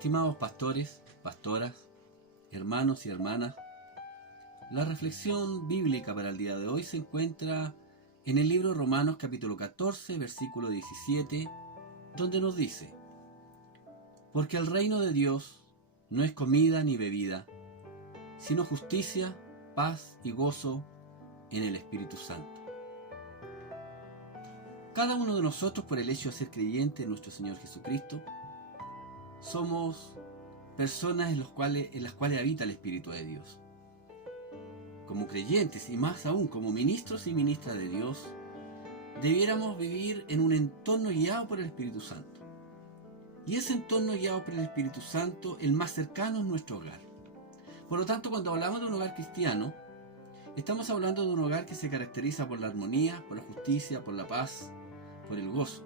Estimados pastores, pastoras, hermanos y hermanas, la reflexión bíblica para el día de hoy se encuentra en el libro Romanos capítulo 14, versículo 17, donde nos dice: porque el reino de Dios no es comida ni bebida, sino justicia, paz y gozo en el Espíritu Santo. Cada uno de nosotros, por el hecho de ser creyente en nuestro Señor Jesucristo, somos personas en las cuales habita el Espíritu de Dios. Como creyentes y más aún como ministros y ministras de Dios, debiéramos vivir en un entorno guiado por el Espíritu Santo. Y ese entorno guiado por el Espíritu Santo, el más cercano es nuestro hogar. Por lo tanto, cuando hablamos de un hogar cristiano, estamos hablando de un hogar que se caracteriza por la armonía, por la justicia, por la paz, por el gozo.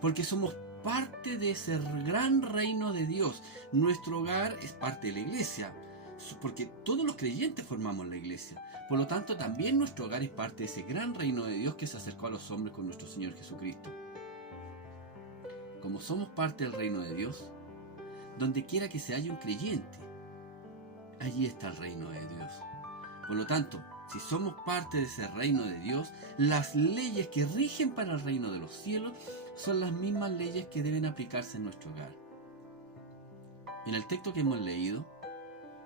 Porque somos parte de ese gran reino de Dios. Nuestro hogar es parte de la iglesia, porque todos los creyentes formamos la iglesia. Por lo tanto, también nuestro hogar es parte de ese gran reino de Dios que se acercó a los hombres con nuestro Señor Jesucristo. Como somos parte del reino de Dios, donde quiera que se haya un creyente, allí está el reino de Dios. Por lo tanto, si somos parte de ese reino de Dios, las leyes que rigen para el reino de los cielos son las mismas leyes que deben aplicarse en nuestro hogar. En el texto que hemos leído,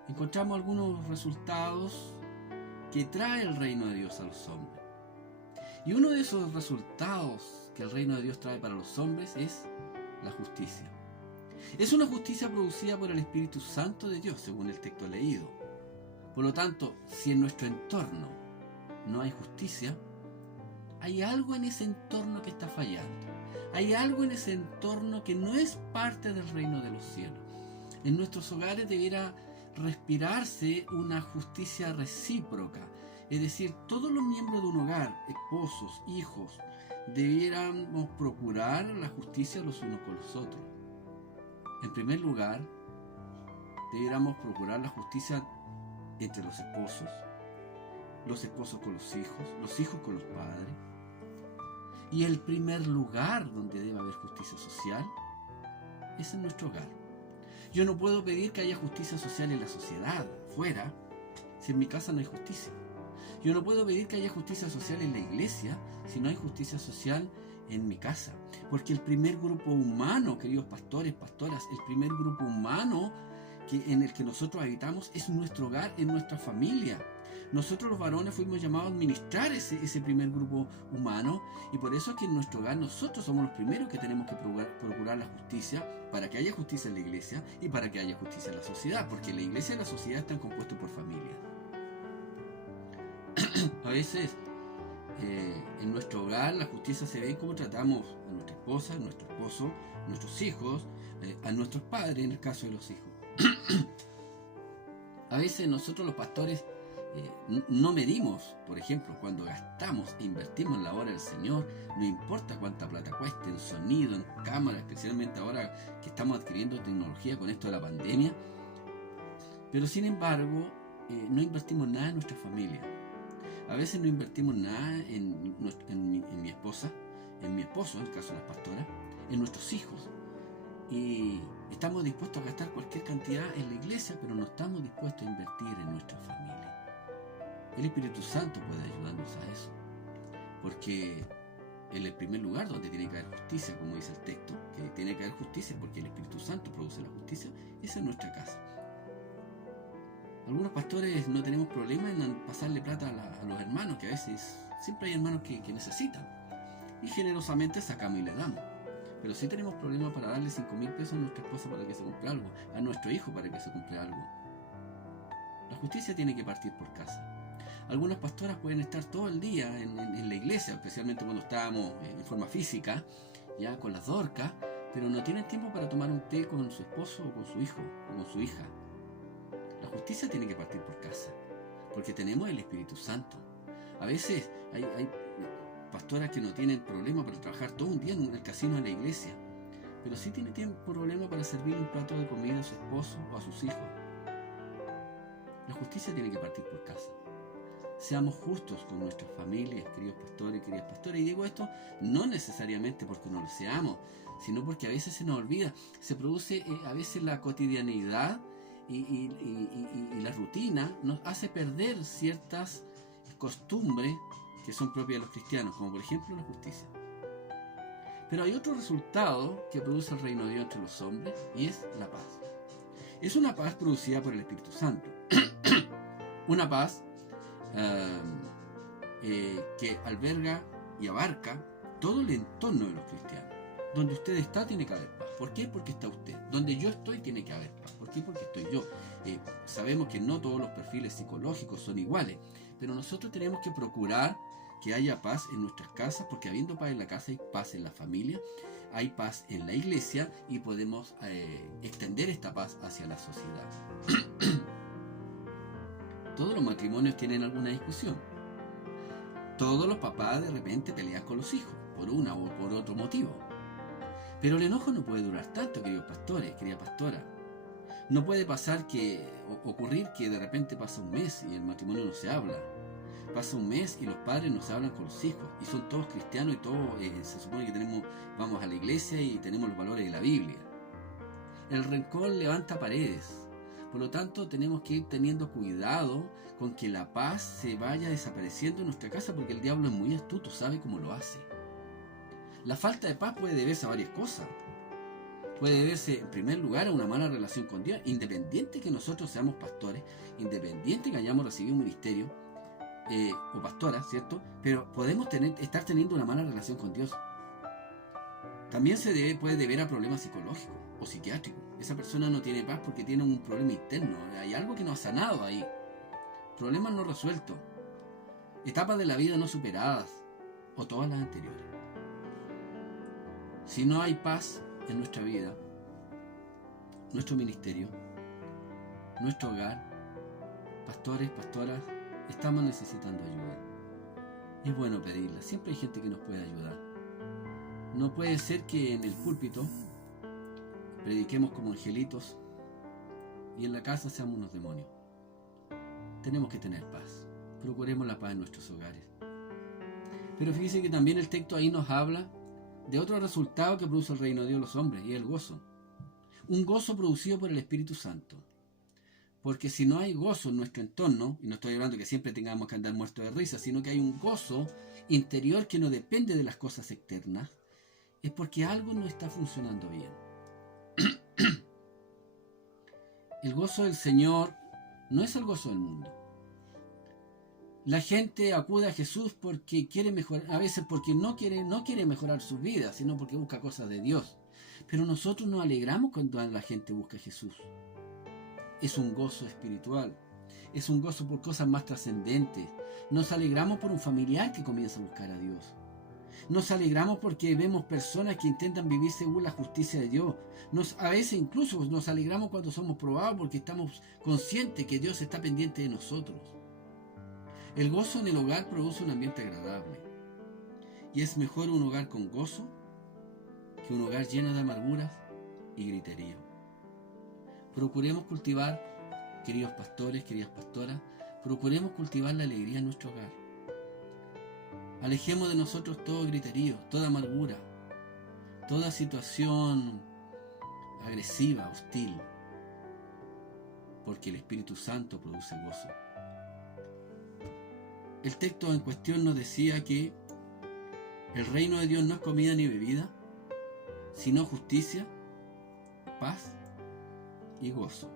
encontramos algunos resultados que trae el reino de Dios a los hombres. Y uno de esos resultados que el reino de Dios trae para los hombres es la justicia. Es una justicia producida por el Espíritu Santo de Dios, según el texto leído. Por lo tanto, si en nuestro entorno no hay justicia, hay algo en ese entorno que está fallando. Hay algo en ese entorno que no es parte del reino de los cielos. En nuestros hogares debiera respirarse una justicia recíproca. Es decir, todos los miembros de un hogar, esposos, hijos, debiéramos procurar la justicia los unos con los otros. En primer lugar, debiéramos procurar la justicia entre los esposos con los hijos con los padres. Y el primer lugar donde debe haber justicia social es en nuestro hogar. Yo no puedo pedir que haya justicia social en la sociedad, fuera, si en mi casa no hay justicia. Yo no puedo pedir que haya justicia social en la iglesia si no hay justicia social en mi casa. Porque el primer grupo humano, queridos pastores, pastoras, el primer grupo humano en el que nosotros habitamos es nuestro hogar, es nuestra familia. Nosotros los varones fuimos llamados a administrar ese primer grupo humano, y por eso es que en nuestro hogar nosotros somos los primeros que tenemos que procurar la justicia, para que haya justicia en la iglesia y para que haya justicia en la sociedad, porque la iglesia y la sociedad están compuestos por familias. A veces en nuestro hogar la justicia se ve en cómo tratamos a nuestra esposa, a nuestro esposo, a nuestros hijos, a nuestros padres en el caso de los hijos. A veces nosotros los pastores no medimos, por ejemplo, cuando gastamos e invertimos en la obra del Señor, no importa cuánta plata cueste, en sonido, en cámara, especialmente ahora que estamos adquiriendo tecnología con esto de la pandemia, pero sin embargo no invertimos nada en nuestra familia. A veces no invertimos nada en mi esposa, en mi esposo, en el caso de las pastoras, en nuestros hijos. Y estamos dispuestos a gastar cualquier cantidad en la iglesia, pero no estamos dispuestos a invertir en nuestra familia. El Espíritu Santo puede ayudarnos a eso, porque en el primer lugar donde tiene que haber justicia, como dice el texto, que tiene que haber justicia porque el Espíritu Santo produce la justicia, es en nuestra casa. Algunos pastores no tenemos problema en pasarle plata a los hermanos, que a veces siempre hay hermanos que necesitan, y generosamente sacamos y le damos. Pero sí tenemos problemas para darle 5.000 pesos a nuestra esposa para que se compre algo, a nuestro hijo para que se compre algo. La justicia tiene que partir por casa. Algunas pastoras pueden estar todo el día en la iglesia, especialmente cuando estábamos en forma física, ya con las dorcas, pero no tienen tiempo para tomar un té con su esposo o con su hijo o con su hija. La justicia tiene que partir por casa, porque tenemos el Espíritu Santo. A veces hay pastoras que no tienen problema para trabajar todo un día en el casino de la iglesia, pero sí tienen problema para servir un plato de comida a su esposo o a sus hijos. La justicia tiene que partir por casa. Seamos justos con nuestras familias, queridos queridos pastores, queridas pastoras. Y digo esto no necesariamente porque no lo seamos, sino porque a veces se nos olvida. Se produce a veces la cotidianeidad y la rutina nos hace perder ciertas costumbres que son propias de los cristianos, como por ejemplo la justicia. Pero hay otro resultado que produce el reino de Dios entre los hombres, y es la paz. Es una paz producida por el Espíritu Santo. Una paz que alberga y abarca todo el entorno de los cristianos. Donde usted está tiene que haber paz. ¿Por qué? Porque está usted. Donde yo estoy tiene que haber paz. ¿Por qué? Porque estoy yo. Sabemos que no todos los perfiles psicológicos son iguales, pero nosotros tenemos que procurar que haya paz en nuestras casas, porque habiendo paz en la casa hay paz en la familia, hay paz en la iglesia y podemos extender esta paz hacia la sociedad. Todos los matrimonios tienen alguna discusión. Todos los papás de repente pelean con los hijos, por una o por otro motivo. Pero el enojo no puede durar tanto, queridos pastores, querida pastora. No puede ocurrir que de repente pasa un mes y el matrimonio no se habla. Pasa un mes y los padres no se hablan con los hijos. Y son todos cristianos y todos se supone que vamos a la iglesia y tenemos los valores de la Biblia. El rencor levanta paredes. Por lo tanto, tenemos que ir teniendo cuidado con que la paz se vaya desapareciendo en nuestra casa, porque el diablo es muy astuto, sabe cómo lo hace. La falta de paz puede deberse a varias cosas. Puede deberse, en primer lugar, a una mala relación con Dios, independiente que nosotros seamos pastores, independiente que hayamos recibido un ministerio, o pastora, ¿cierto? Pero podemos estar teniendo una mala relación con Dios. También puede deber a problemas psicológicos o psiquiátricos. Esa persona no tiene paz porque tiene un problema interno. Hay algo que no ha sanado ahí. Problemas no resueltos. Etapas de la vida no superadas. O todas las anteriores. Si no hay paz en nuestra vida, nuestro ministerio, nuestro hogar, pastores, pastoras, estamos necesitando ayuda. Es bueno pedirla. Siempre hay gente que nos puede ayudar. No puede ser que en el púlpito prediquemos como angelitos y en la casa seamos unos demonios. Tenemos que tener paz. Procuremos la paz en nuestros hogares. Pero fíjese que también el texto ahí nos habla de otro resultado que produce el reino de Dios en los hombres, y es el gozo. Un gozo producido por el Espíritu Santo. Porque si no hay gozo en nuestro entorno, y no estoy hablando que siempre tengamos que andar muertos de risa, sino que hay un gozo interior que no depende de las cosas externas, es porque algo no está funcionando bien. El gozo del Señor no es el gozo del mundo. La gente acude a Jesús porque quiere mejorar, a veces porque no quiere mejorar sus vidas, sino porque busca cosas de Dios. Pero nosotros nos alegramos cuando la gente busca a Jesús. Es un gozo espiritual. Es un gozo por cosas más trascendentes. Nos alegramos por un familiar que comienza a buscar a Dios. Nos alegramos porque vemos personas que intentan vivir según la justicia de Dios. A veces incluso nos alegramos cuando somos probados porque estamos conscientes que Dios está pendiente de nosotros. El gozo en el hogar produce un ambiente agradable. Y es mejor un hogar con gozo que un hogar lleno de amarguras y gritería. Procuremos cultivar, queridos pastores, queridas pastoras, procuremos cultivar la alegría en nuestro hogar. Alejemos de nosotros todo griterío, toda amargura, toda situación agresiva, hostil, porque el Espíritu Santo produce gozo. El texto en cuestión nos decía que el reino de Dios no es comida ni bebida, sino justicia, paz y gozo.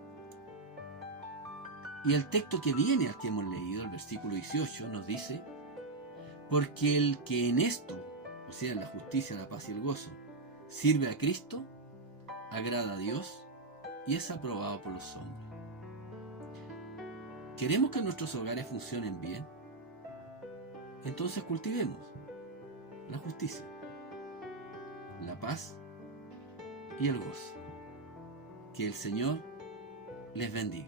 Y el texto que viene al que hemos leído, el versículo 18, nos dice: porque el que en esto, o sea, en la justicia, la paz y el gozo, sirve a Cristo, agrada a Dios y es aprobado por los hombres. ¿Queremos que nuestros hogares funcionen bien? Entonces cultivemos la justicia, la paz y el gozo. Que el Señor les bendiga.